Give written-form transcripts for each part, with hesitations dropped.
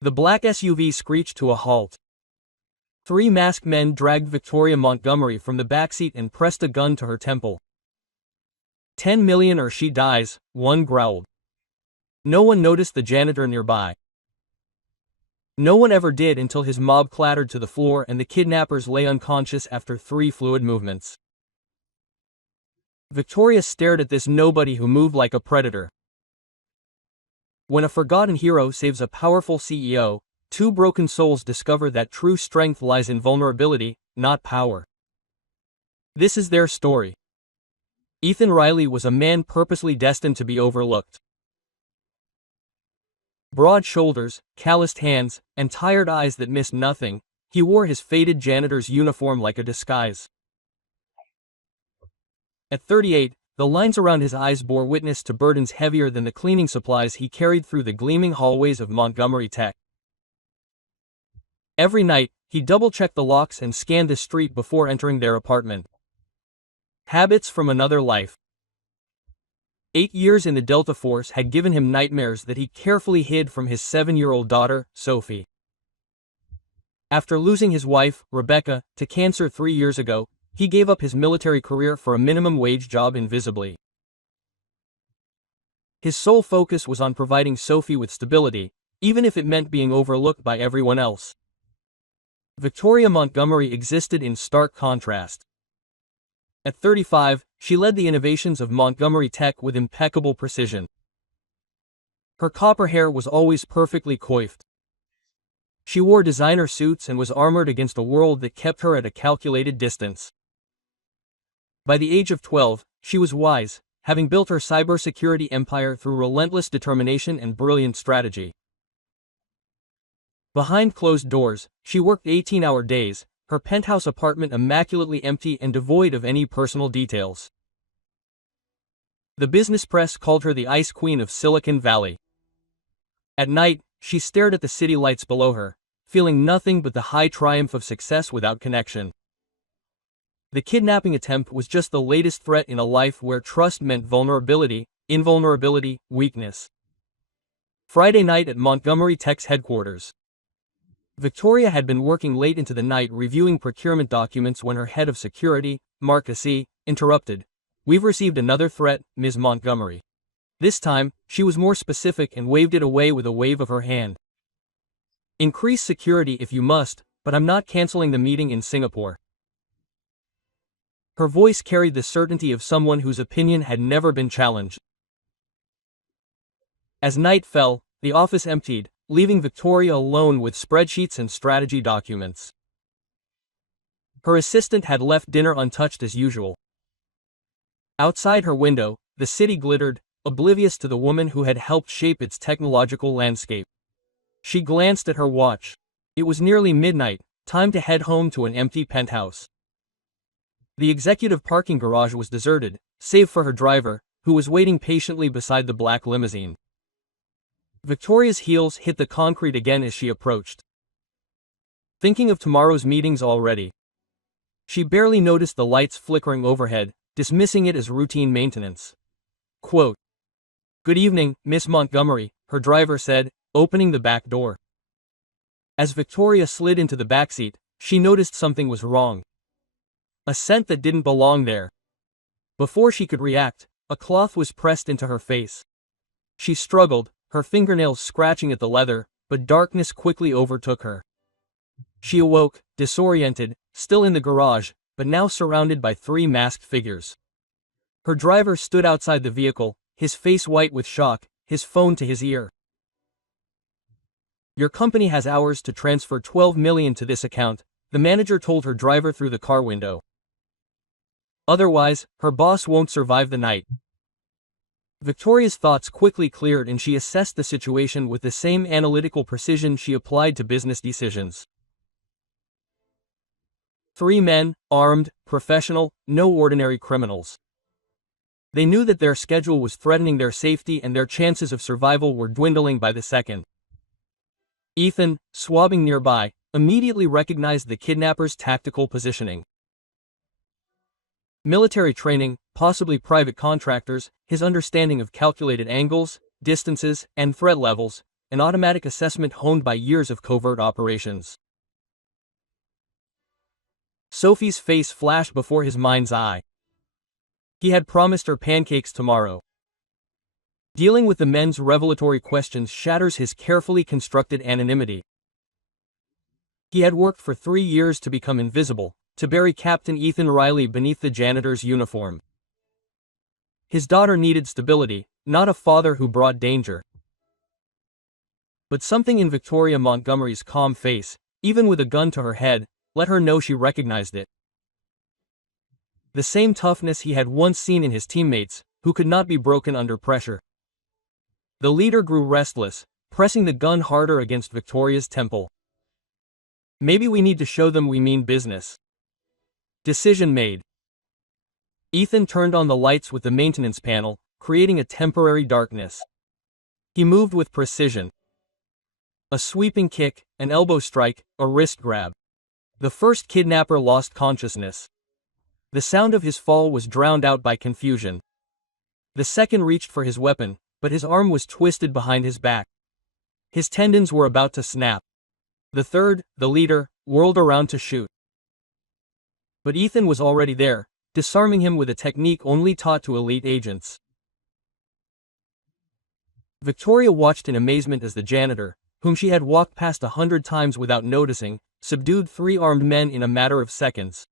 The black SUV screeched to a halt. Three masked men dragged Victoria Montgomery from the backseat and pressed a gun to her temple. 10 million or she dies, one growled. No one noticed the janitor nearby. No one ever did until his mob clattered to the floor and the kidnappers lay unconscious after 3 fluid movements. Victoria stared at this nobody who moved like a predator. When a forgotten hero saves a powerful CEO, 2 broken souls discover that true strength lies in vulnerability, not power. This is their story. Ethan Riley was a man purposely destined to be overlooked. Broad shoulders, calloused hands, and tired eyes that missed nothing, he wore his faded janitor's uniform like a disguise. At 38, the lines around his eyes bore witness to burdens heavier than the cleaning supplies he carried through the gleaming hallways of Montgomery Tech. Every night, he double-checked the locks and scanned the street before entering their apartment. Habits from another life. 8 years in the Delta Force had given him nightmares that he carefully hid from his 7-year-old daughter, Sophie. After losing his wife, Rebecca, to cancer 3 years ago, he gave up his military career for a minimum-wage job invisibly. His sole focus was on providing Sophie with stability, even if it meant being overlooked by everyone else. Victoria Montgomery existed in stark contrast. At 35, she led the innovations of Montgomery Tech with impeccable precision. Her copper hair was always perfectly coiffed. She wore designer suits and was armored against a world that kept her at a calculated distance. By the age of 12, she was wise, having built her cybersecurity empire through relentless determination and brilliant strategy. Behind closed doors, she worked 18-hour days, her penthouse apartment immaculately empty and devoid of any personal details. The business press called her the Ice Queen of Silicon Valley. At night, she stared at the city lights below her, feeling nothing but the high triumph of success without connection. The kidnapping attempt was just the latest threat in a life where trust meant vulnerability, invulnerability, weakness. Friday night at Montgomery Tech's headquarters. Victoria had been working late into the night reviewing procurement documents when her head of security, Mark Assi, interrupted. "We've received another threat, Ms. Montgomery." This time, she was more specific and waved it away with a wave of her hand. "Increase security if you must, but I'm not canceling the meeting in Singapore." Her voice carried the certainty of someone whose opinion had never been challenged. As night fell, the office emptied, leaving Victoria alone with spreadsheets and strategy documents. Her assistant had left dinner untouched as usual. Outside her window, the city glittered, oblivious to the woman who had helped shape its technological landscape. She glanced at her watch. It was nearly midnight, time to head home to an empty penthouse. The executive parking garage was deserted, save for her driver, who was waiting patiently beside the black limousine. Victoria's heels hit the concrete again as she approached. Thinking of tomorrow's meetings already. She barely noticed the lights flickering overhead, dismissing it as routine maintenance. Quote, "Good evening, Miss Montgomery," her driver said, opening the back door. As Victoria slid into the backseat, she noticed something was wrong. A scent that didn't belong there. Before she could react, a cloth was pressed into her face. She struggled, her fingernails scratching at the leather, but darkness quickly overtook her. She awoke, disoriented, still in the garage, but now surrounded by 3 masked figures. Her driver stood outside the vehicle, his face white with shock, his phone to his ear. "Your company has hours to transfer $12 million to this account," the manager told her driver through the car window. "Otherwise, her boss won't survive the night." Victoria's thoughts quickly cleared and she assessed the situation with the same analytical precision she applied to business decisions. 3 men, armed, professional, no ordinary criminals. They knew that their schedule was threatening their safety and their chances of survival were dwindling by the second. Ethan, swabbing nearby, immediately recognized the kidnappers' tactical positioning. Military training, possibly private contractors, his understanding of calculated angles, distances, and threat levels, an automatic assessment honed by years of covert operations. Sophie's face flashed before his mind's eye. He had promised her pancakes tomorrow. Dealing with the men's revelatory questions shatters his carefully constructed anonymity. He had worked for 3 years to become invisible, to bury Captain Ethan Riley beneath the janitor's uniform. His daughter needed stability, not a father who brought danger. But something in Victoria Montgomery's calm face, even with a gun to her head, let her know she recognized it. The same toughness he had once seen in his teammates, who could not be broken under pressure. The leader grew restless, pressing the gun harder against Victoria's temple. Maybe we need to show them we mean business. Decision made. Ethan turned on the lights with the maintenance panel, creating a temporary darkness. He moved with precision. A sweeping kick, an elbow strike, a wrist grab. The first kidnapper lost consciousness. The sound of his fall was drowned out by confusion. The second reached for his weapon, but his arm was twisted behind his back. His tendons were about to snap. The third, the leader, whirled around to shoot. But Ethan was already there, disarming him with a technique only taught to elite agents. Victoria watched in amazement as the janitor, whom she had walked past 100 times without noticing, subdued 3 armed men in a matter of seconds.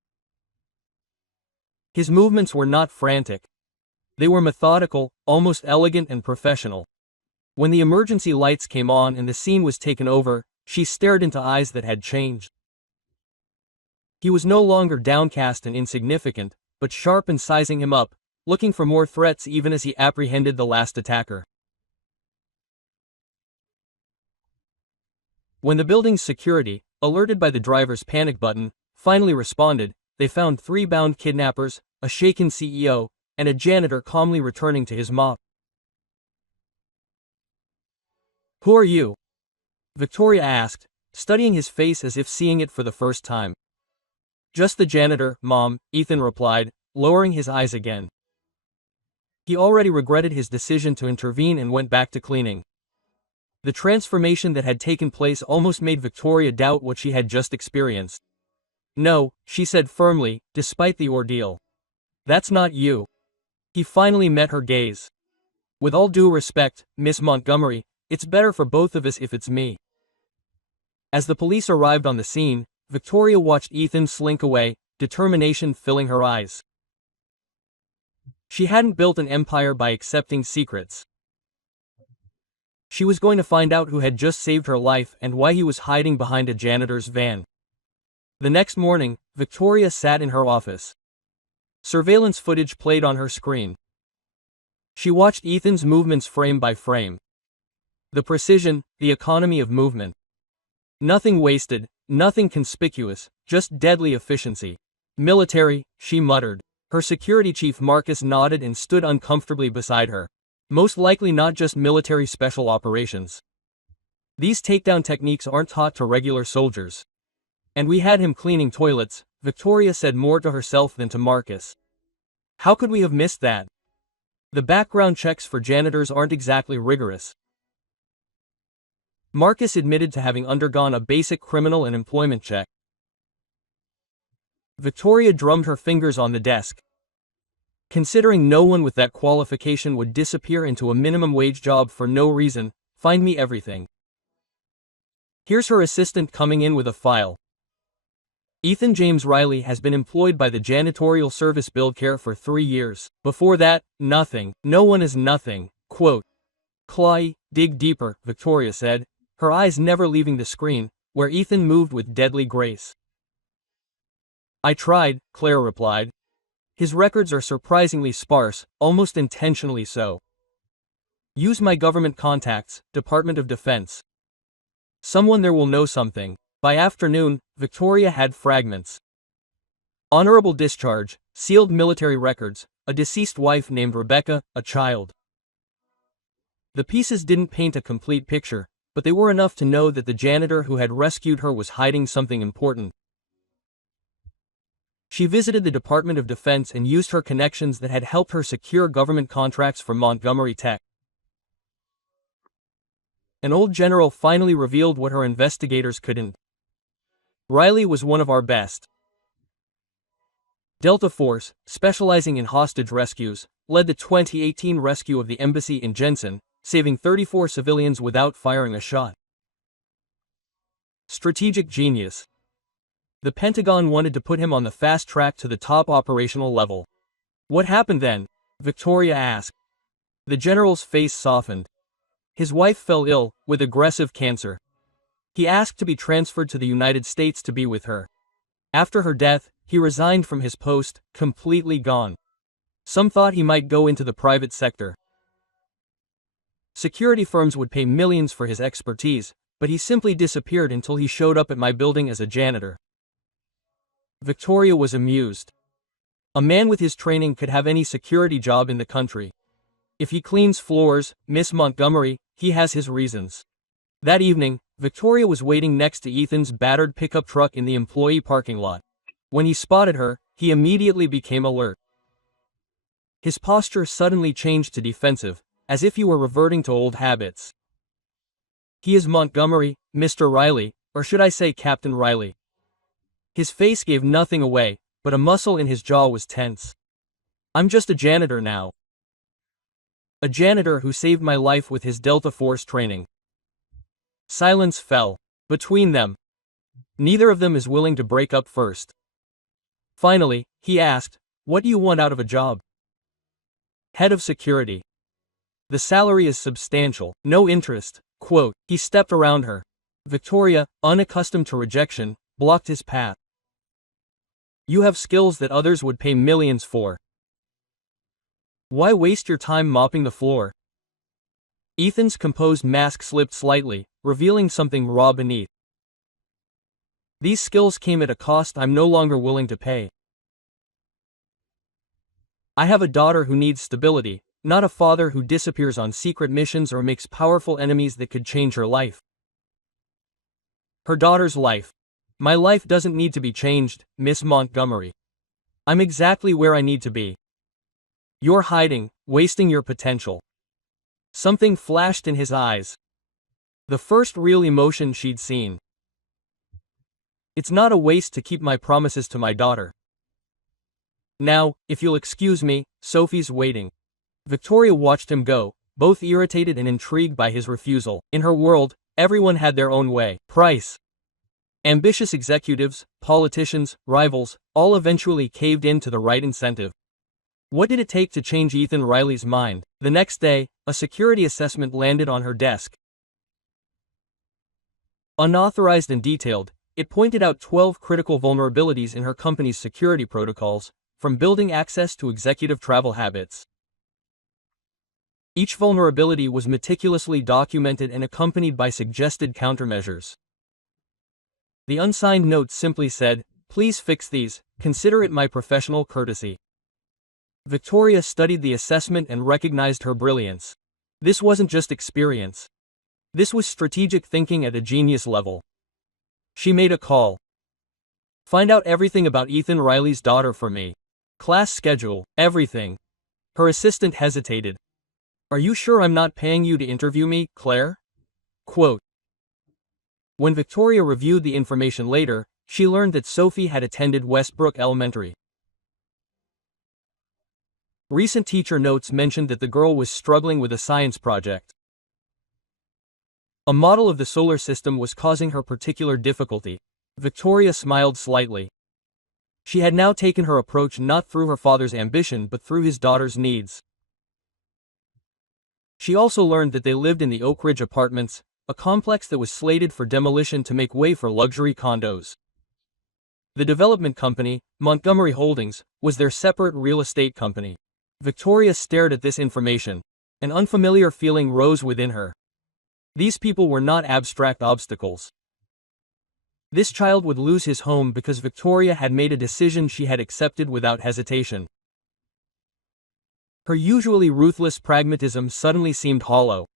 His movements were not frantic. They were methodical, almost elegant and professional. When the emergency lights came on and the scene was taken over, she stared into eyes that had changed. He was no longer downcast and insignificant, but sharp and sizing him up, looking for more threats even as he apprehended the last attacker. When the building's security, alerted by the driver's panic button, finally responded, they found 3 bound kidnappers, a shaken CEO, and a janitor calmly returning to his mop. "Who are you?" Victoria asked, studying his face as if seeing it for the first time. "Just the janitor, Mom," Ethan replied, lowering his eyes again. He already regretted his decision to intervene and went back to cleaning. The transformation that had taken place almost made Victoria doubt what she had just experienced. "No," she said firmly, despite the ordeal. "That's not you." He finally met her gaze. "With all due respect, Miss Montgomery, it's better for both of us if it's me." As the police arrived on the scene, Victoria watched Ethan slink away, determination filling her eyes. She hadn't built an empire by accepting secrets. She was going to find out who had just saved her life and why he was hiding behind a janitor's van. The next morning, Victoria sat in her office. Surveillance footage played on her screen. She watched Ethan's movements frame by frame. The precision, the economy of movement. Nothing wasted, nothing conspicuous, just deadly efficiency. "Military," she muttered. Her security chief Marcus nodded and stood uncomfortably beside her. "Most likely not just military special operations. These takedown techniques aren't taught to regular soldiers." "And we had him cleaning toilets," Victoria said more to herself than to Marcus. "How could we have missed that? The background checks for janitors aren't exactly rigorous." Marcus admitted to having undergone a basic criminal and employment check. Victoria drummed her fingers on the desk. "Considering no one with that qualification would disappear into a minimum wage job for no reason, find me everything." Here's her assistant coming in with a file. "Ethan James Riley has been employed by the janitorial service BuildCare for 3 years. Before that, nothing. No one is nothing." Quote. "Clay, dig deeper," Victoria said, her eyes never leaving the screen, where Ethan moved with deadly grace. "I tried," Claire replied. "His records are surprisingly sparse, almost intentionally so. Use my government contacts, Department of Defense. Someone there will know something." By afternoon, Victoria had fragments. Honorable discharge, sealed military records, a deceased wife named Rebecca, a child. The pieces didn't paint a complete picture, but they were enough to know that the janitor who had rescued her was hiding something important. She visited the Department of Defense and used her connections that had helped her secure government contracts for Montgomery Tech. An old general finally revealed what her investigators couldn't. Riley was one of our best. Delta Force, specializing in hostage rescues, led the 2018 rescue of the embassy in Jensen, saving 34 civilians without firing a shot. Strategic genius. The Pentagon wanted to put him on the fast track to the top operational level. What happened then? Victoria asked. The general's face softened. His wife fell ill, with aggressive cancer. He asked to be transferred to the United States to be with her. After her death, he resigned from his post, completely gone. Some thought he might go into the private sector. Security firms would pay millions for his expertise, but he simply disappeared until he showed up at my building as a janitor. Victoria was amused. A man with his training could have any security job in the country. If he cleans floors, Miss Montgomery, he has his reasons. That evening, Victoria was waiting next to Ethan's battered pickup truck in the employee parking lot. When he spotted her, he immediately became alert. His posture suddenly changed to defensive, as if he were reverting to old habits. He is Montgomery, Mr. Riley, or should I say Captain Riley. His face gave nothing away, but a muscle in his jaw was tense. I'm just a janitor now. A janitor who saved my life with his Delta Force training. Silence fell between them. Neither of them is willing to break up first. Finally, he asked, "What do you want out of a job?" Head of security. The salary is substantial, no interest. Quote, he stepped around her. Victoria, unaccustomed to rejection, blocked his path. You have skills that others would pay millions for. Why waste your time mopping the floor? Ethan's composed mask slipped slightly, revealing something raw beneath. These skills came at a cost I'm no longer willing to pay. I have a daughter who needs stability, not a father who disappears on secret missions or makes powerful enemies that could change her life. Her daughter's life. My life doesn't need to be changed, Miss Montgomery. I'm exactly where I need to be. You're hiding, wasting your potential. Something flashed in his eyes. The first real emotion she'd seen. It's not a waste to keep my promises to my daughter. Now, if you'll excuse me, Sophie's waiting. Victoria watched him go, both irritated and intrigued by his refusal. In her world, everyone had their own way. Price. Ambitious executives, politicians, rivals, all eventually caved in to the right incentive. What did it take to change Ethan Riley's mind? The next day, a security assessment landed on her desk. Unauthorized and detailed, it pointed out 12 critical vulnerabilities in her company's security protocols, from building access to executive travel habits. Each vulnerability was meticulously documented and accompanied by suggested countermeasures. The unsigned note simply said, "Please fix these, consider it my professional courtesy." Victoria studied the assessment and recognized her brilliance. This wasn't just experience. This was strategic thinking at a genius level. She made a call. Find out everything about Ethan Riley's daughter for me. Class schedule, everything. Her assistant hesitated. Are you sure I'm not paying you to interview me, Claire? Quote. When Victoria reviewed the information later, she learned that Sophie had attended Westbrook Elementary. Recent teacher notes mentioned that the girl was struggling with a science project. A model of the solar system was causing her particular difficulty. Victoria smiled slightly. She had now taken her approach not through her father's ambition but through his daughter's needs. She also learned that they lived in the Oak Ridge Apartments, a complex that was slated for demolition to make way for luxury condos. The development company, Montgomery Holdings, was their separate real estate company. Victoria stared at this information. An unfamiliar feeling rose within her. These people were not abstract obstacles. This child would lose his home because Victoria had made a decision she had accepted without hesitation. Her usually ruthless pragmatism suddenly seemed hollow.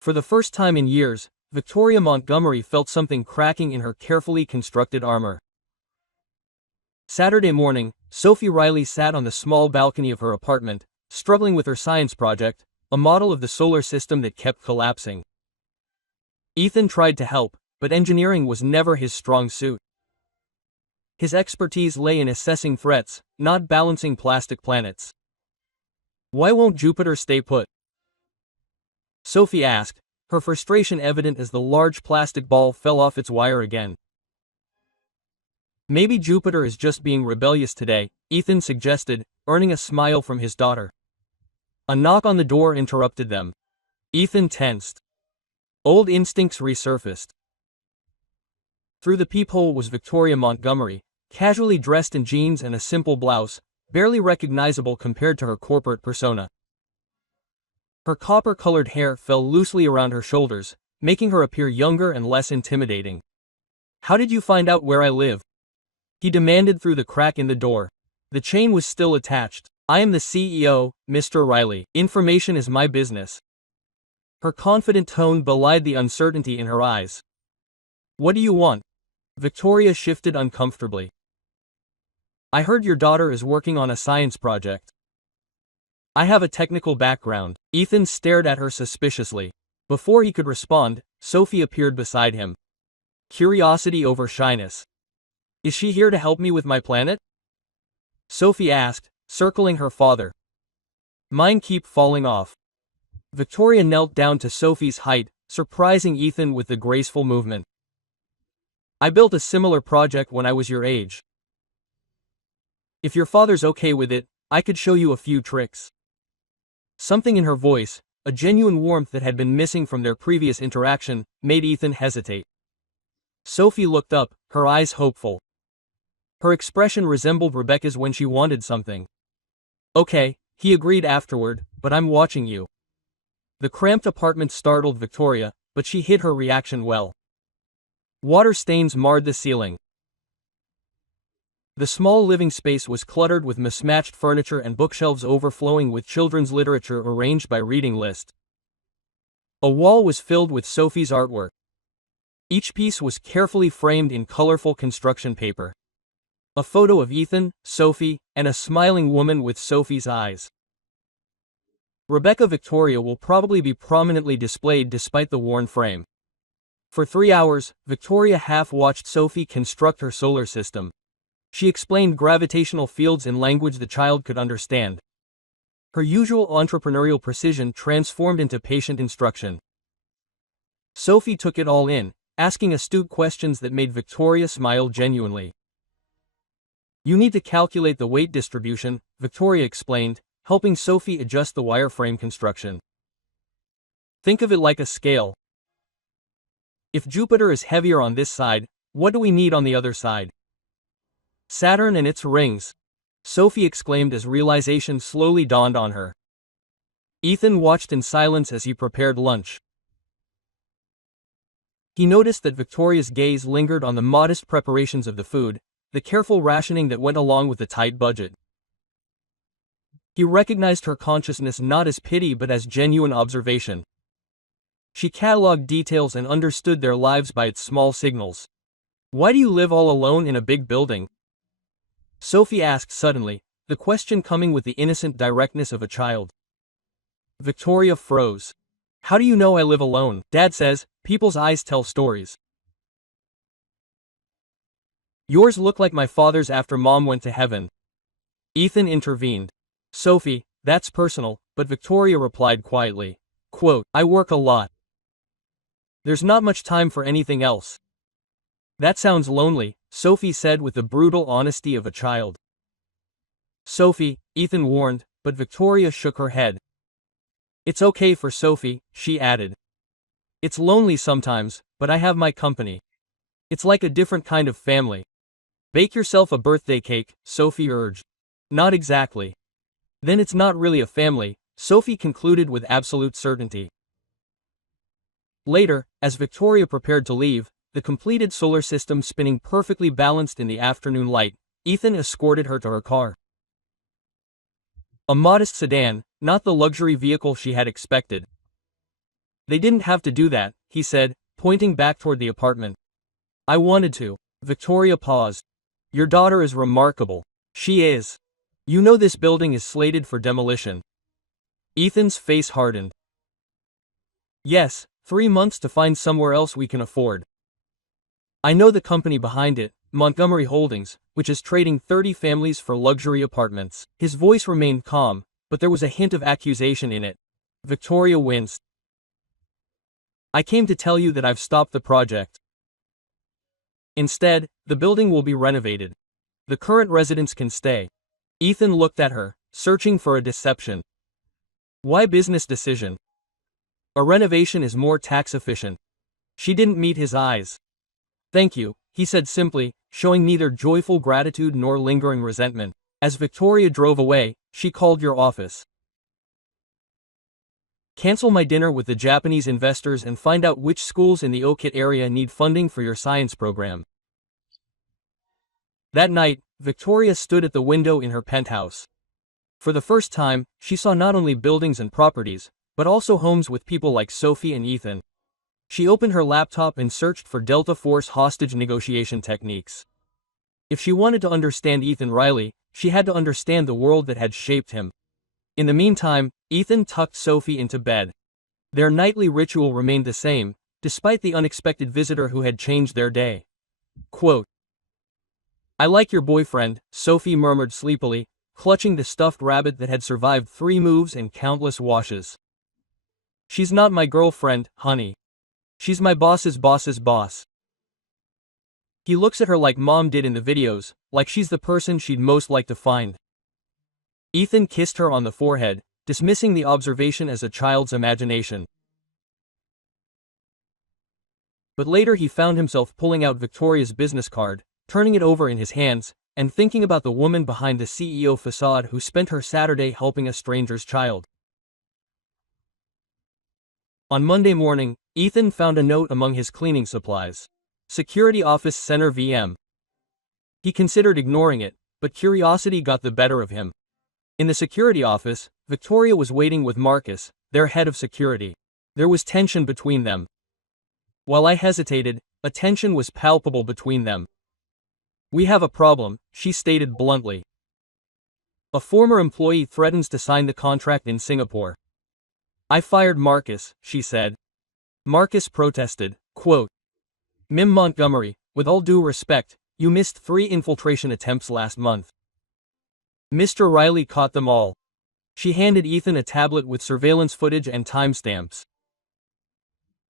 For the first time in years, Victoria Montgomery felt something cracking in her carefully constructed armor. Saturday morning, Sophie Riley sat on the small balcony of her apartment, struggling with her science project, a model of the solar system that kept collapsing. Ethan tried to help, but engineering was never his strong suit. His expertise lay in assessing threats, not balancing plastic planets. "Why won't Jupiter stay put?" Sophie asked, her frustration evident as the large plastic ball fell off its wire again. "Maybe Jupiter is just being rebellious today," Ethan suggested, earning a smile from his daughter. A knock on the door interrupted them. Ethan tensed. Old instincts resurfaced. Through the peephole was Victoria Montgomery, casually dressed in jeans and a simple blouse, barely recognizable compared to her corporate persona. Her copper-colored hair fell loosely around her shoulders, making her appear younger and less intimidating. "How did you find out where I live?" he demanded through the crack in the door. The chain was still attached. "I am the CEO, Mr. Riley. Information is my business." Her confident tone belied the uncertainty in her eyes. "What do you want?" Victoria shifted uncomfortably. "I heard your daughter is working on a science project." "I have a technical background." Ethan stared at her suspiciously. Before he could respond, Sophie appeared beside him. Curiosity over shyness. "Is she here to help me with my planet?" Sophie asked, circling her father. "Mine keep falling off." Victoria knelt down to Sophie's height, surprising Ethan with the graceful movement. "I built a similar project when I was your age. If your father's okay with it, I could show you a few tricks." Something in her voice, a genuine warmth that had been missing from their previous interaction, made Ethan hesitate. Sophie looked up, her eyes hopeful. Her expression resembled Rebecca's when she wanted something. "Okay," he agreed afterward, "but I'm watching you." The cramped apartment startled Victoria, but she hid her reaction well. Water stains marred the ceiling. The small living space was cluttered with mismatched furniture and bookshelves overflowing with children's literature arranged by reading list. A wall was filled with Sophie's artwork. Each piece was carefully framed in colorful construction paper. A photo of Ethan, Sophie, and a smiling woman with Sophie's eyes. Rebecca Victoria will probably be prominently displayed despite the worn frame. For 3 hours, Victoria half-watched Sophie construct her solar system. She explained gravitational fields in language the child could understand. Her usual entrepreneurial precision transformed into patient instruction. Sophie took it all in, asking astute questions that made Victoria smile genuinely. "You need to calculate the weight distribution," Victoria explained, helping Sophie adjust the wireframe construction. "Think of it like a scale. If Jupiter is heavier on this side, what do we need on the other side?" "Saturn and its rings," Sophie exclaimed as realization slowly dawned on her. Ethan watched in silence as he prepared lunch. He noticed that Victoria's gaze lingered on the modest preparations of the food, the careful rationing that went along with the tight budget. He recognized her consciousness not as pity but as genuine observation. She cataloged details and understood their lives by its small signals. "Why do you live all alone in a big building?" Sophie asked suddenly, the question coming with the innocent directness of a child. Victoria froze. "How do you know I live alone?" "Dad says, people's eyes tell stories." "Yours look like my father's after Mom went to heaven." Ethan intervened. "Sophie, that's personal," but Victoria replied quietly. Quote, "I work a lot. There's not much time for anything else." "That sounds lonely," Sophie said with the brutal honesty of a child. "Sophie," Ethan warned, but Victoria shook her head. "It's okay for Sophie," she added. "It's lonely sometimes, but I have my company. It's like a different kind of family." "Bake yourself a birthday cake," Sophie urged. "Not exactly." "Then it's not really a family," Sophie concluded with absolute certainty. Later, as Victoria prepared to leave, the completed solar system spinning perfectly balanced in the afternoon light, Ethan escorted her to her car. A modest sedan, not the luxury vehicle she had expected. "They didn't have to do that," he said, pointing back toward the apartment. "I wanted to." Victoria paused. "Your daughter is remarkable." "She is. You know this building is slated for demolition." Ethan's face hardened. Yes, 3 months to find somewhere else we can afford. I know the company behind it, Montgomery Holdings, which is trading 30 families for luxury apartments. His voice remained calm, but there was a hint of accusation in it. Victoria winced. I came to tell you that I've stopped the project. Instead, the building will be renovated. The current residents can stay. Ethan looked at her, searching for a deception. Why business decision? A renovation is more tax efficient. She didn't meet his eyes. Thank you, he said simply, showing neither joyful gratitude nor lingering resentment. As Victoria drove away, she called your office. Cancel my dinner with the Japanese investors and find out which schools in the Okit area need funding for your science program. That night, Victoria stood at the window in her penthouse. For the first time, she saw not only buildings and properties, but also homes with people like Sophie and Ethan. She opened her laptop and searched for Delta Force hostage negotiation techniques. If she wanted to understand Ethan Riley, she had to understand the world that had shaped him. In the meantime, Ethan tucked Sophie into bed. Their nightly ritual remained the same, despite the unexpected visitor who had changed their day. Quote, I like your boyfriend, Sophie murmured sleepily, clutching the stuffed rabbit that had survived 3 moves and countless washes. She's not my girlfriend, honey. She's my boss's boss's boss. He looks at her like mom did in the videos, like she's the person she'd most like to find. Ethan kissed her on the forehead, dismissing the observation as a child's imagination. But later he found himself pulling out Victoria's business card, turning it over in his hands, and thinking about the woman behind the CEO facade who spent her Saturday helping a stranger's child. On Monday morning, Ethan found a note among his cleaning supplies. Security Office Center VM. He considered ignoring it, but curiosity got the better of him. In the security office, Victoria was waiting with Marcus, their head of security. There was tension between them. While I hesitated, a tension was palpable between them. We have a problem, she stated bluntly. A former employee threatens to sign the contract in Singapore. I fired Marcus, she said. Marcus protested, quote, Mim Montgomery, with all due respect, you missed 3 infiltration attempts last month. Mr. Riley caught them all. She handed Ethan a tablet with surveillance footage and timestamps.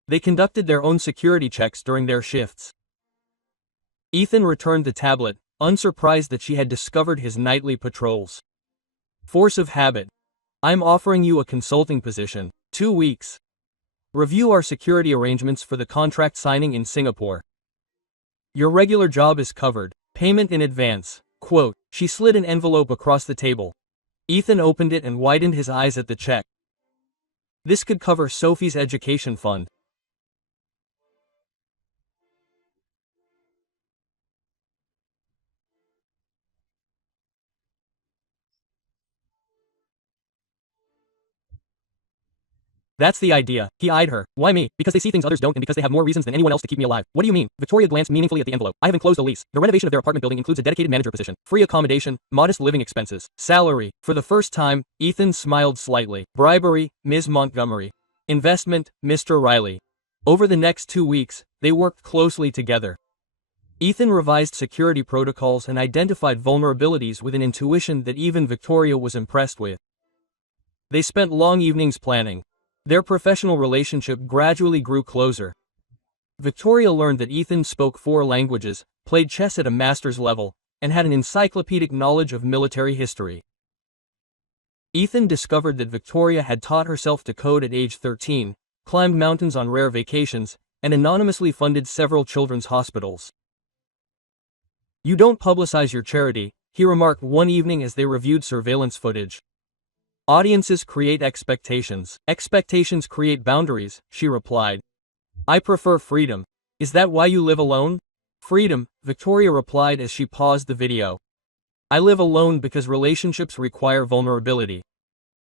They conducted their own security checks during their shifts. Ethan returned the tablet, unsurprised that she had discovered his nightly patrols. Force of habit. I'm offering you a consulting position. 2 weeks. Review our security arrangements for the contract signing in Singapore. Your regular job is covered. Payment in advance. Quote, she slid an envelope across the table. Ethan opened it and widened his eyes at the check. This could cover Sophie's education fund. That's the idea. He eyed her. Why me? Because they see things others don't and because they have more reasons than anyone else to keep me alive. What do you mean? Victoria glanced meaningfully at the envelope. I have enclosed a lease. The renovation of their apartment building includes a dedicated manager position, free accommodation, modest living expenses, salary. For the first time, Ethan smiled slightly. Bribery, Ms. Montgomery. Investment, Mr. Riley. Over the next 2 weeks, they worked closely together. Ethan revised security protocols and identified vulnerabilities with an intuition that even Victoria was impressed with. They spent long evenings planning. Their professional relationship gradually grew closer. Victoria learned that Ethan spoke 4 languages, played chess at a master's level, and had an encyclopedic knowledge of military history. Ethan discovered that Victoria had taught herself to code at age 13, climbed mountains on rare vacations, and anonymously funded several children's hospitals. You don't publicize your charity, he remarked one evening as they reviewed surveillance footage. Audiences create expectations. Expectations create boundaries, she replied. I prefer freedom. Is that why you live alone? Freedom, Victoria replied as she paused the video. I live alone because relationships require vulnerability.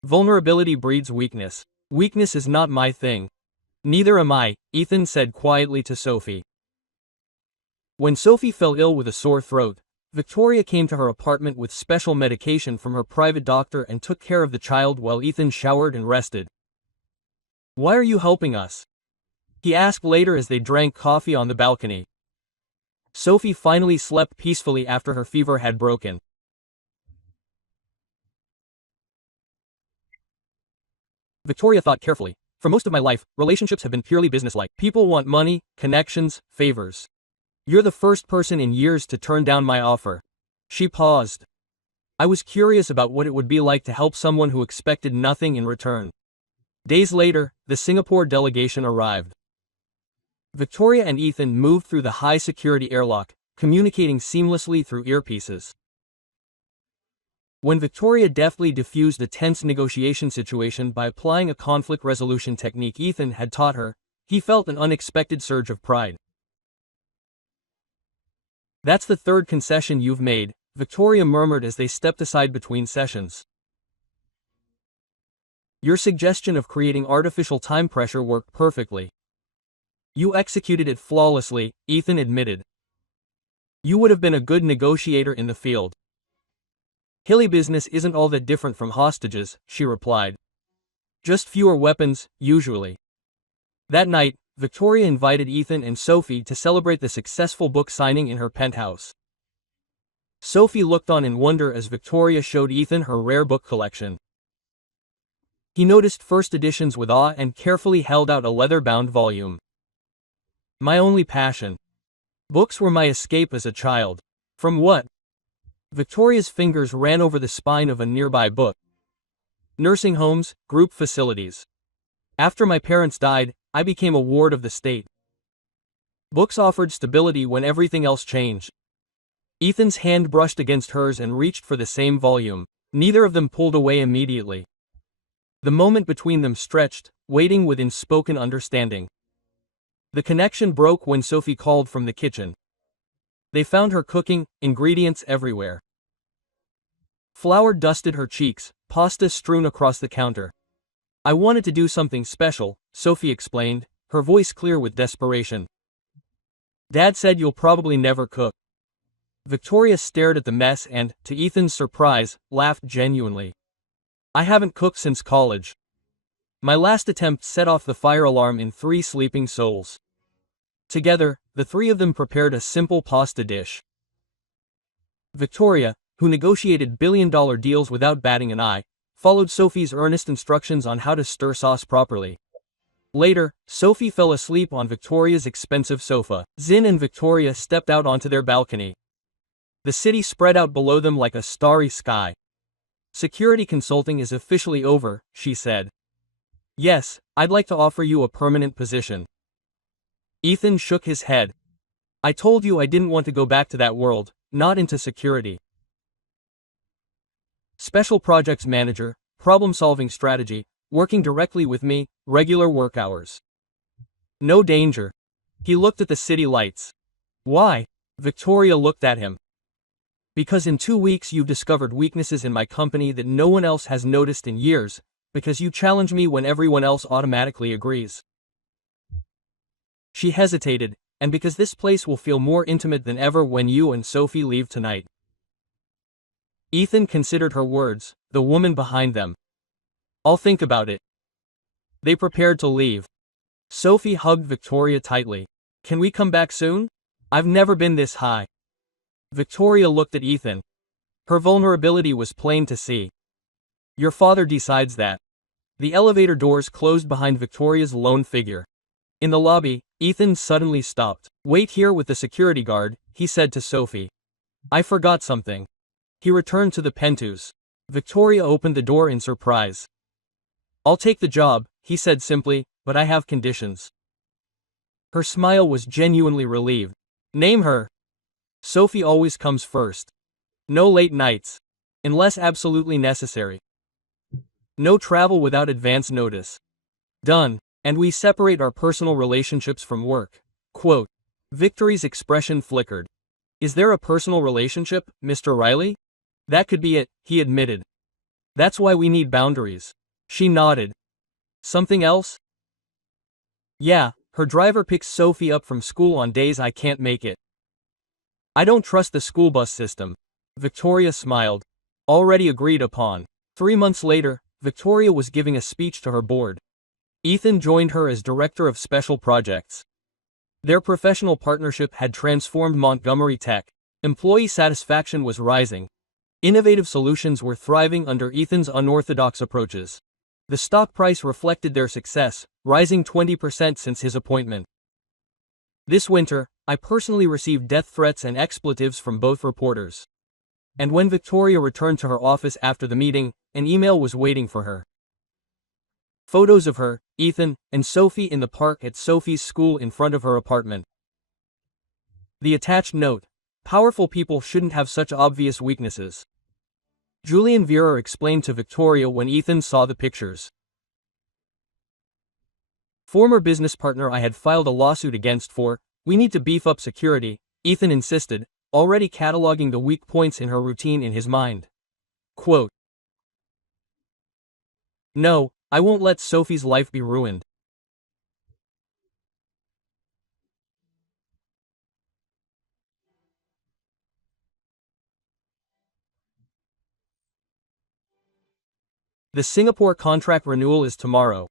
Vulnerability breeds weakness. Weakness is not my thing. Neither am I, Ethan said quietly to Sophie. When Sophie fell ill with a sore throat, Victoria came to her apartment with special medication from her private doctor and took care of the child while Ethan showered and rested. "Why are you helping us?" he asked later as they drank coffee on the balcony. Sophie finally slept peacefully after her fever had broken. Victoria thought carefully. "For most of my life, relationships have been purely businesslike. People want money, connections, favors. You're the first person in years to turn down my offer." She paused. "I was curious about what it would be like to help someone who expected nothing in return." Days later, the Singapore delegation arrived. Victoria and Ethan moved through the high-security airlock, communicating seamlessly through earpieces. When Victoria deftly diffused a tense negotiation situation by applying a conflict resolution technique Ethan had taught her, he felt an unexpected surge of pride. "That's the third concession you've made," Victoria murmured as they stepped aside between sessions. "Your suggestion of creating artificial time pressure worked perfectly." "You executed it flawlessly," Ethan admitted. "You would have been a good negotiator in the field." "Hilly business isn't all that different from hostages," she replied. "Just fewer weapons, usually." That night, Victoria invited Ethan and Sophie to celebrate the successful book signing in her penthouse. Sophie looked on in wonder as Victoria showed Ethan her rare book collection. He noticed first editions with awe and carefully held out a leather-bound volume. "My only passion. Books were my escape as a child." "From what?" Victoria's fingers ran over the spine of a nearby book. "Nursing homes, group facilities. After my parents died, I became a ward of the state. Books offered stability when everything else changed." Ethan's hand brushed against hers and reached for the same volume. Neither of them pulled away immediately. The moment between them stretched, waiting with unspoken understanding. The connection broke when Sophie called from the kitchen. They found her cooking, ingredients everywhere. Flour dusted her cheeks, pasta strewn across the counter. "I wanted to do something special," Sophie explained, her voice clear with desperation. "Dad said you'll probably never cook." Victoria stared at the mess and, to Ethan's surprise, laughed genuinely. "I haven't cooked since college. My last attempt set off the fire alarm in 3 sleeping souls." Together, the three of them prepared a simple pasta dish. Victoria, who negotiated billion-dollar deals without batting an eye, followed Sophie's earnest instructions on how to stir sauce properly. Later, Sophie fell asleep on Victoria's expensive sofa. Zin and Victoria stepped out onto their balcony. The city spread out below them like a starry sky. "Security consulting is officially over," she said. "Yes, I'd like to offer you a permanent position." Ethan shook his head. "I told you I didn't want to go back to that world, not into security. Special projects manager, problem-solving strategy, working directly with me, regular work hours. No danger." He looked at the city lights. "Why?" Victoria looked at him. "Because in 2 weeks you've discovered weaknesses in my company that no one else has noticed in years, because you challenge me when everyone else automatically agrees." She hesitated, "And because this place will feel more intimate than ever when you and Sophie leave tonight." Ethan considered her words, the woman behind them. "I'll think about it." They prepared to leave. Sophie hugged Victoria tightly. "Can we come back soon? I've never been this high." Victoria looked at Ethan. Her vulnerability was plain to see. "Your father decides that." The elevator doors closed behind Victoria's lone figure. In the lobby, Ethan suddenly stopped. "Wait here with the security guard," he said to Sophie. "I forgot something." He returned to the penthouse. Victoria opened the door in surprise. "I'll take the job," he said simply, "but I have conditions." Her smile was genuinely relieved. "Name her." "Sophie always comes first. No late nights. Unless absolutely necessary. No travel without advance notice. Done. And we separate our personal relationships from work." Quote. Victory's expression flickered. "Is there a personal relationship, Mr. Riley?" "That could be it," he admitted. "That's why we need boundaries." She nodded. "Something else?" "Yeah, her driver picks Sophie up from school on days I can't make it." I don't trust the school bus system. Victoria smiled. Already agreed upon. 3 months later, Victoria was giving a speech to her board. Ethan joined her as director of special projects. Their professional partnership had transformed Montgomery Tech. Employee satisfaction was rising. Innovative solutions were thriving under Ethan's unorthodox approaches. The stock price reflected their success, rising 20% since his appointment. This winter, I personally received death threats and expletives from both reporters. And when Victoria returned to her office after the meeting, an email was waiting for her. Photos of her, Ethan, and Sophie in the park at Sophie's school in front of her apartment. The attached note: powerful people shouldn't have such obvious weaknesses. Julian Vera explained to Victoria when Ethan saw the pictures. Former business partner I had filed a lawsuit against for, we need to beef up security, Ethan insisted, already cataloging the weak points in her routine in his mind. Quote, "No, I won't let Sophie's life be ruined. The Singapore contract renewal is tomorrow.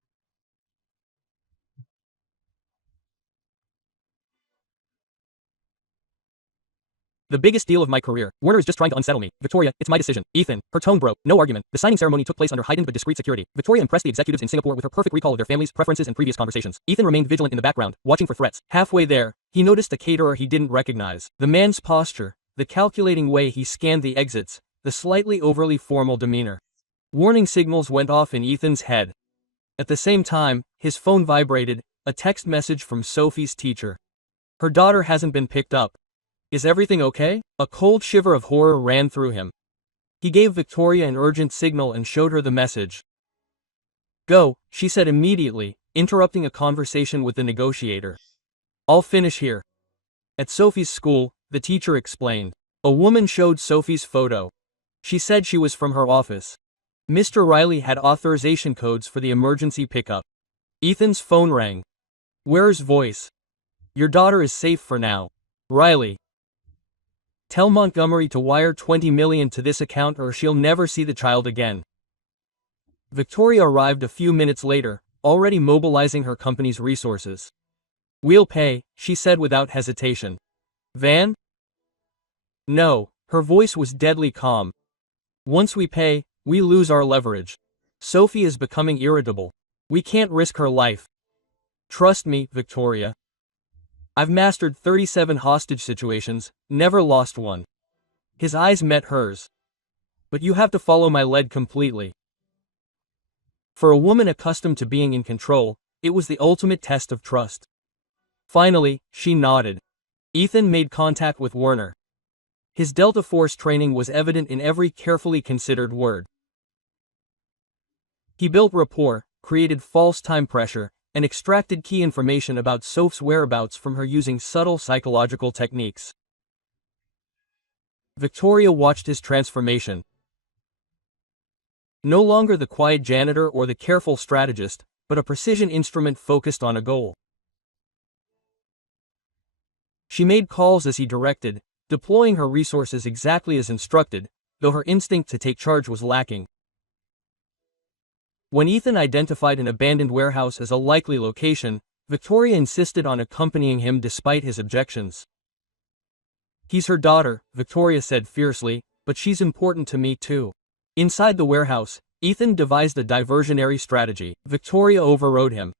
The biggest deal of my career. Werner is just trying to unsettle me. Victoria, it's my decision. Ethan." Her tone broke. No argument. The signing ceremony took place under heightened but discreet security. Victoria impressed the executives in Singapore with her perfect recall of their families, preferences and previous conversations. Ethan remained vigilant in the background, watching for threats. Halfway there, he noticed a caterer he didn't recognize. The man's posture, the calculating way he scanned the exits, the slightly overly formal demeanor. Warning signals went off in Ethan's head. At the same time, his phone vibrated, a text message from Sophie's teacher. Her daughter hasn't been picked up. Is everything okay? A cold shiver of horror ran through him. He gave Victoria an urgent signal and showed her the message. "Go," she said immediately, interrupting a conversation with the negotiator. "I'll finish here." At Sophie's school, the teacher explained. A woman showed Sophie's photo. She said she was from her office. Mr. Riley had authorization codes for the emergency pickup. Ethan's phone rang. Ware's voice. "Your daughter is safe for now. Riley. Tell Montgomery to wire $20 million to this account or she'll never see the child again." Victoria arrived a few minutes later, already mobilizing her company's resources. "We'll pay," she said without hesitation. "Van?" "No," her voice was deadly calm. "Once we pay, we lose our leverage. Sophie is becoming irritable. We can't risk her life. Trust me, Victoria. I've mastered 37 hostage situations, never lost one." His eyes met hers. "But you have to follow my lead completely." For a woman accustomed to being in control, it was the ultimate test of trust. Finally, she nodded. Ethan made contact with Werner. His Delta Force training was evident in every carefully considered word. He built rapport, created false time pressure, and extracted key information about Soph's whereabouts from her using subtle psychological techniques. Victoria watched his transformation. No longer the quiet janitor or the careful strategist, but a precision instrument focused on a goal. She made calls as he directed, deploying her resources exactly as instructed, though her instinct to take charge was lacking. When Ethan identified an abandoned warehouse as a likely location, Victoria insisted on accompanying him despite his objections. "He's her daughter," Victoria said fiercely, "but she's important to me too." Inside the warehouse, Ethan devised a diversionary strategy. Victoria overrode him.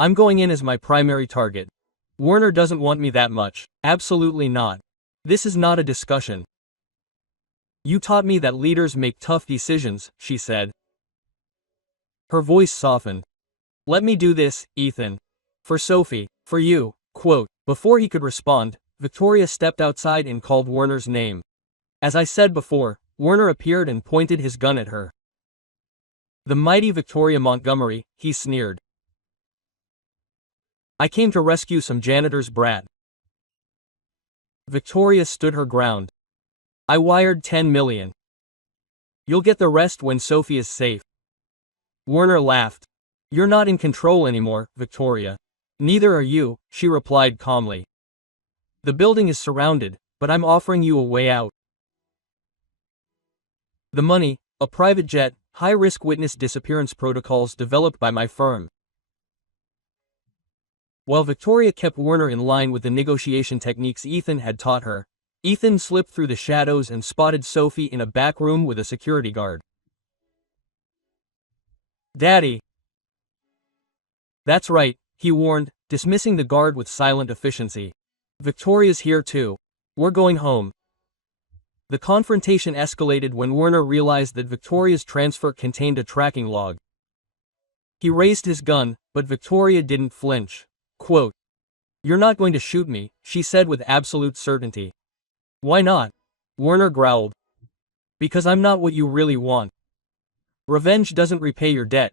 "I'm going in as my primary target. Werner doesn't want me that much." "Absolutely not. This is not a discussion." "You taught me that leaders make tough decisions," she said. Her voice softened. "Let me do this, Ethan. For Sophie, for you." Quote. Before he could respond, Victoria stepped outside and called Werner's name. As I said before, Werner appeared and pointed his gun at her. "The mighty Victoria Montgomery," he sneered. "I came to rescue some janitor's brat." Victoria stood her ground. "I wired $10 million. You'll get the rest when Sophie is safe." Werner laughed. "You're not in control anymore, Victoria." "Neither are you," she replied calmly. "The building is surrounded, but I'm offering you a way out. The money, a private jet, high-risk witness disappearance protocols developed by my firm. While Victoria kept Werner in line with the negotiation techniques Ethan had taught her, Ethan slipped through the shadows and spotted Sophie in a back room with a security guard. "Daddy." "That's right," he warned, dismissing the guard with silent efficiency. "Victoria's here too. We're going home." The confrontation escalated when Werner realized that Victoria's transfer contained a tracking log. He raised his gun, but Victoria didn't flinch. Quote, "You're not going to shoot me," she said with absolute certainty. "Why not?" Werner growled. "Because I'm not what you really want. Revenge doesn't repay your debt."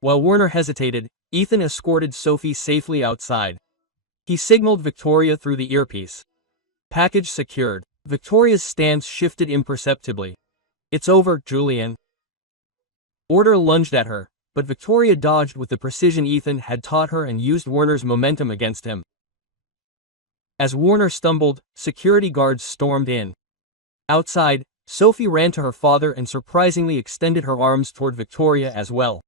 While Werner hesitated, Ethan escorted Sophie safely outside. He signaled Victoria through the earpiece. Package secured. Victoria's stance shifted imperceptibly. "It's over, Julian." Order lunged at her, but Victoria dodged with the precision Ethan had taught her and used Werner's momentum against him. As Werner stumbled, security guards stormed in. Outside, Sophie ran to her father and surprisingly extended her arms toward Victoria as well.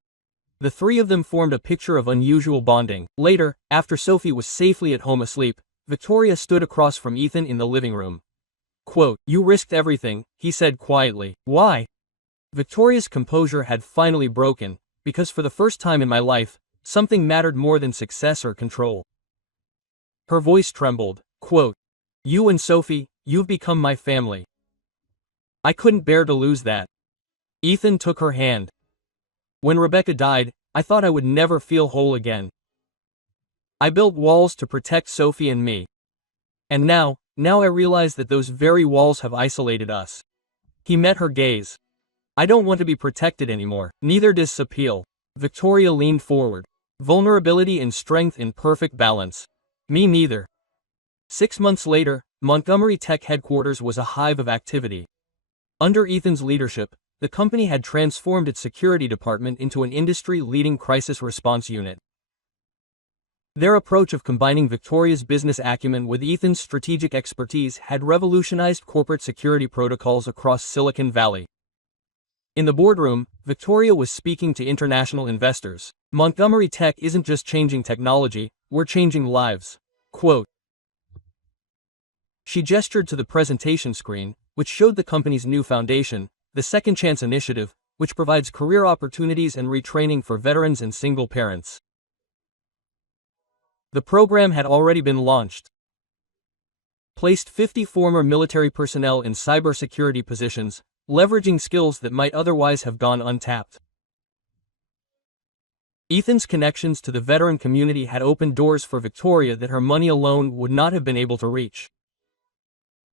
The three of them formed a picture of unusual bonding. Later, after Sophie was safely at home asleep, Victoria stood across from Ethan in the living room. Quote, "You risked everything," he said quietly. "Why?" Victoria's composure had finally broken, because for the first time in my life, something mattered more than success or control. Her voice trembled. Quote, "You and Sophie, you've become my family. I couldn't bear to lose that." Ethan took her hand. "When Rebecca died, I thought I would never feel whole again. I built walls to protect Sophie and me. And now I realize that those very walls have isolated us." He met her gaze. "I don't want to be protected anymore. Neither does Sapil." Victoria leaned forward. Vulnerability and strength in perfect balance. "Me neither." 6 months later, Montgomery Tech headquarters was a hive of activity. Under Ethan's leadership, the company had transformed its security department into an industry-leading crisis response unit. Their approach of combining Victoria's business acumen with Ethan's strategic expertise had revolutionized corporate security protocols across Silicon Valley. In the boardroom, Victoria was speaking to international investors. "Montgomery Tech isn't just changing technology, we're changing lives." Quote. She gestured to the presentation screen, which showed the company's new foundation, the Second Chance Initiative, which provides career opportunities and retraining for veterans and single parents. The program had already been launched. Placed 50 former military personnel in cybersecurity positions, leveraging skills that might otherwise have gone untapped. Ethan's connections to the veteran community had opened doors for Victoria that her money alone would not have been able to reach.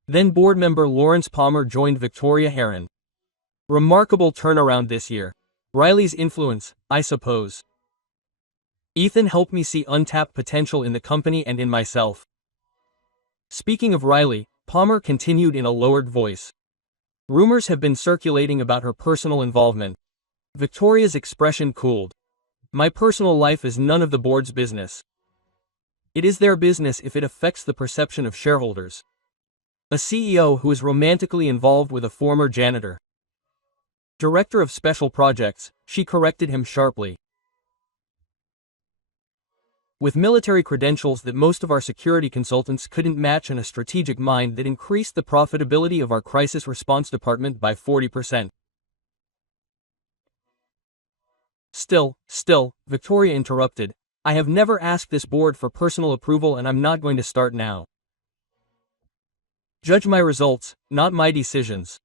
Then board member Lawrence Palmer joined Victoria Heron. Remarkable turnaround this year. Riley's influence, I suppose. Ethan helped me see untapped potential in the company and in myself. Speaking of Riley, Palmer continued in a lowered voice. Rumors have been circulating about her personal involvement. Victoria's expression cooled. My personal life is none of the board's business. It is their business if it affects the perception of shareholders. A CEO who is romantically involved with a former janitor. Director of Special Projects, she corrected him sharply. With military credentials that most of our security consultants couldn't match and a strategic mind that increased the profitability of our crisis response department by 40%. Still, Victoria interrupted. I have never asked this board for personal approval and I'm not going to start now. Judge my results, not my decisions.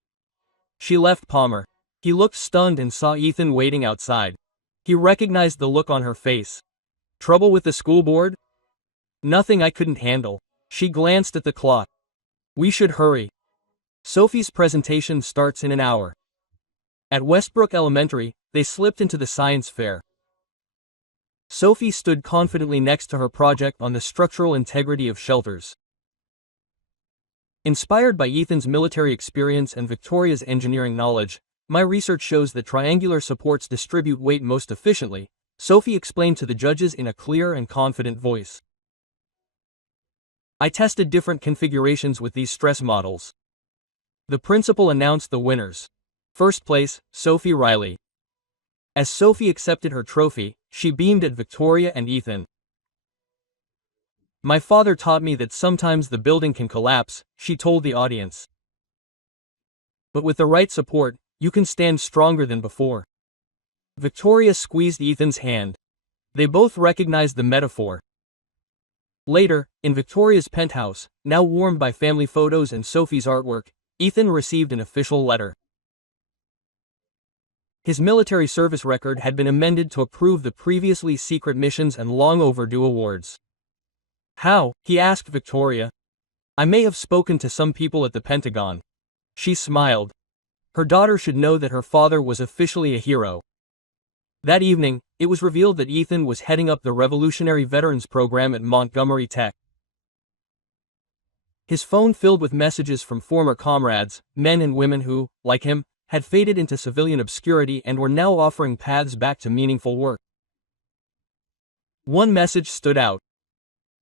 She left Palmer. He looked stunned and saw Ethan waiting outside. He recognized the look on her face. Trouble with the school board? Nothing I couldn't handle. She glanced at the clock. We should hurry. Sophie's presentation starts in an hour. At Westbrook Elementary, they slipped into the science fair. Sophie stood confidently next to her project on the structural integrity of shelters. Inspired by Ethan's military experience and Victoria's engineering knowledge, my research shows that triangular supports distribute weight most efficiently, Sophie explained to the judges in a clear and confident voice. I tested different configurations with these stress models. The principal announced the winners. First place, Sophie Riley. As Sophie accepted her trophy, she beamed at Victoria and Ethan. My father taught me that sometimes the building can collapse, she told the audience. But with the right support, you can stand stronger than before. Victoria squeezed Ethan's hand. They both recognized the metaphor. Later, in Victoria's penthouse, now warmed by family photos and Sophie's artwork, Ethan received an official letter. His military service record had been amended to approve the previously secret missions and long overdue awards. How? He asked Victoria. I may have spoken to some people at the Pentagon. She smiled. Her daughter should know that her father was officially a hero. That evening, it was revealed that Ethan was heading up the Revolutionary Veterans Program at Montgomery Tech. His phone filled with messages from former comrades, men and women who, like him, had faded into civilian obscurity and were now offering paths back to meaningful work. One message stood out.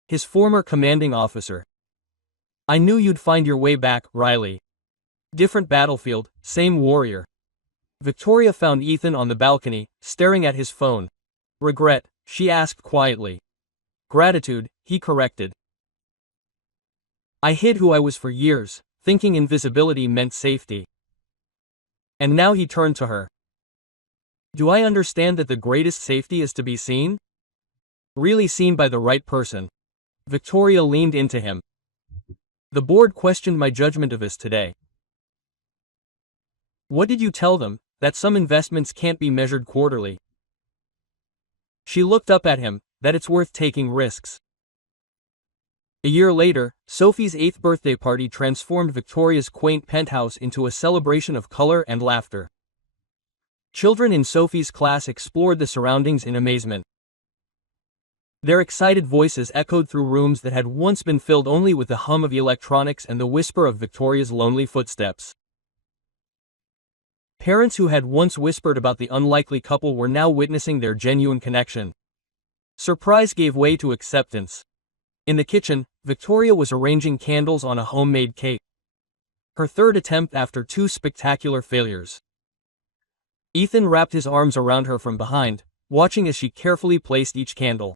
His former commanding officer. I knew you'd find your way back, Riley. Different battlefield, same warrior. Victoria found Ethan on the balcony, staring at his phone. Regret, she asked quietly. Gratitude, he corrected. I hid who I was for years, thinking invisibility meant safety. And now he turned to her. Do I understand that the greatest safety is to be seen? Really seen by the right person. Victoria leaned into him. The board questioned my judgment of us today. What did you tell them? That some investments can't be measured quarterly. She looked up at him, that it's worth taking risks. A year later, Sophie's 8th birthday party transformed Victoria's quaint penthouse into a celebration of color and laughter. Children in Sophie's class explored the surroundings in amazement. Their excited voices echoed through rooms that had once been filled only with the hum of electronics and the whisper of Victoria's lonely footsteps. Parents who had once whispered about the unlikely couple were now witnessing their genuine connection. Surprise gave way to acceptance. In the kitchen, Victoria was arranging candles on a homemade cake. Her third attempt after 2 spectacular failures. Ethan wrapped his arms around her from behind, watching as she carefully placed each candle.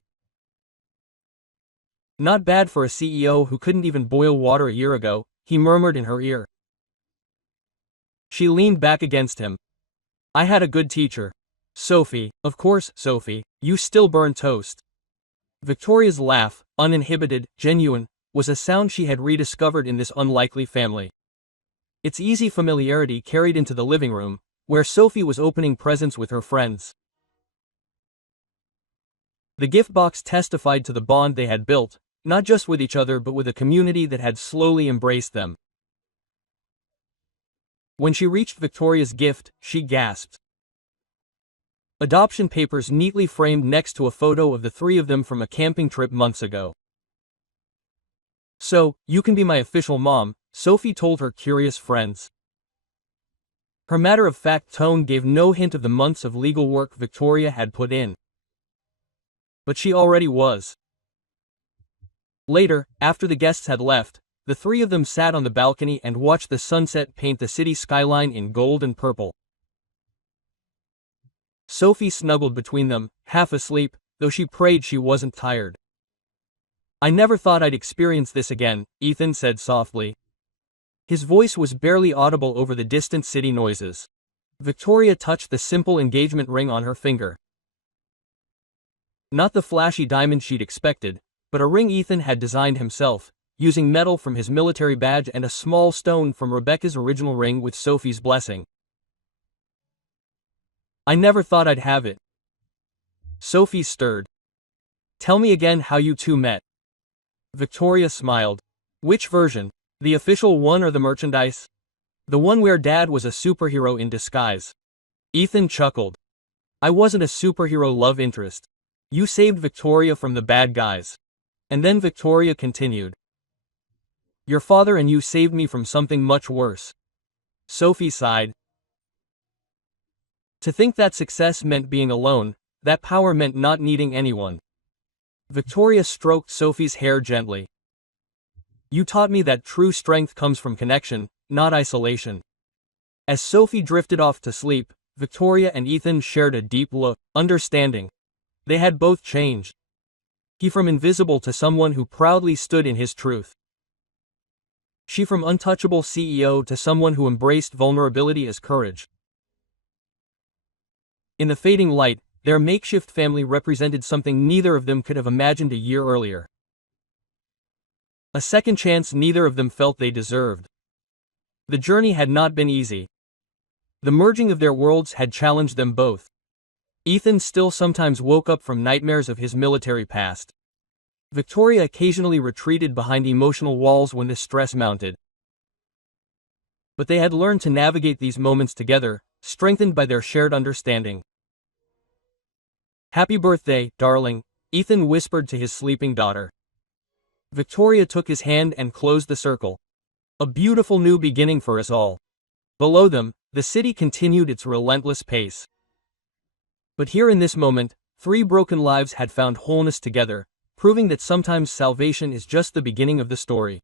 Not bad for a CEO who couldn't even boil water a year ago, he murmured in her ear. She leaned back against him. I had a good teacher. Sophie, of course, Sophie, you still burn toast. Victoria's laugh, uninhibited, genuine, was a sound she had rediscovered in this unlikely family. Its easy familiarity carried into the living room, where Sophie was opening presents with her friends. The gift box testified to the bond they had built, not just with each other but with a community that had slowly embraced them. When she reached Victoria's gift, she gasped. Adoption papers neatly framed next to a photo of the 3 of them from a camping trip months ago. So, you can be my official mom, Sophie told her curious friends. Her matter-of-fact tone gave no hint of the months of legal work Victoria had put in. But she already was. Later, after the guests had left, the 3 of them sat on the balcony and watched the sunset paint the city skyline in gold and purple. Sophie snuggled between them, half asleep, though she prayed she wasn't tired. I never thought I'd experience this again, Ethan said softly. His voice was barely audible over the distant city noises. Victoria touched the simple engagement ring on her finger. Not the flashy diamond she'd expected, but a ring Ethan had designed himself, using metal from his military badge and a small stone from Rebecca's original ring with Sophie's blessing. I never thought I'd have it. Sophie stirred. Tell me again how you 2 met. Victoria smiled. Which version? The official one or the merchandise? The one where Dad was a superhero in disguise. Ethan chuckled. I wasn't a superhero love interest. You saved Victoria from the bad guys. And then Victoria continued. Your father and you saved me from something much worse. Sophie sighed. To think that success meant being alone, that power meant not needing anyone. Victoria stroked Sophie's hair gently. You taught me that true strength comes from connection, not isolation. As Sophie drifted off to sleep, Victoria and Ethan shared a deep look, understanding. They had both changed. He from invisible to someone who proudly stood in his truth. She from untouchable CEO to someone who embraced vulnerability as courage. In the fading light, their makeshift family represented something neither of them could have imagined a year earlier. A second chance neither of them felt they deserved. The journey had not been easy. The merging of their worlds had challenged them both. Ethan still sometimes woke up from nightmares of his military past. Victoria occasionally retreated behind emotional walls when the stress mounted. But they had learned to navigate these moments together, strengthened by their shared understanding. "Happy birthday, darling," Ethan whispered to his sleeping daughter. Victoria took his hand and closed the circle. A beautiful new beginning for us all. Below them, the city continued its relentless pace. But here in this moment, 3 broken lives had found wholeness together, proving that sometimes salvation is just the beginning of the story.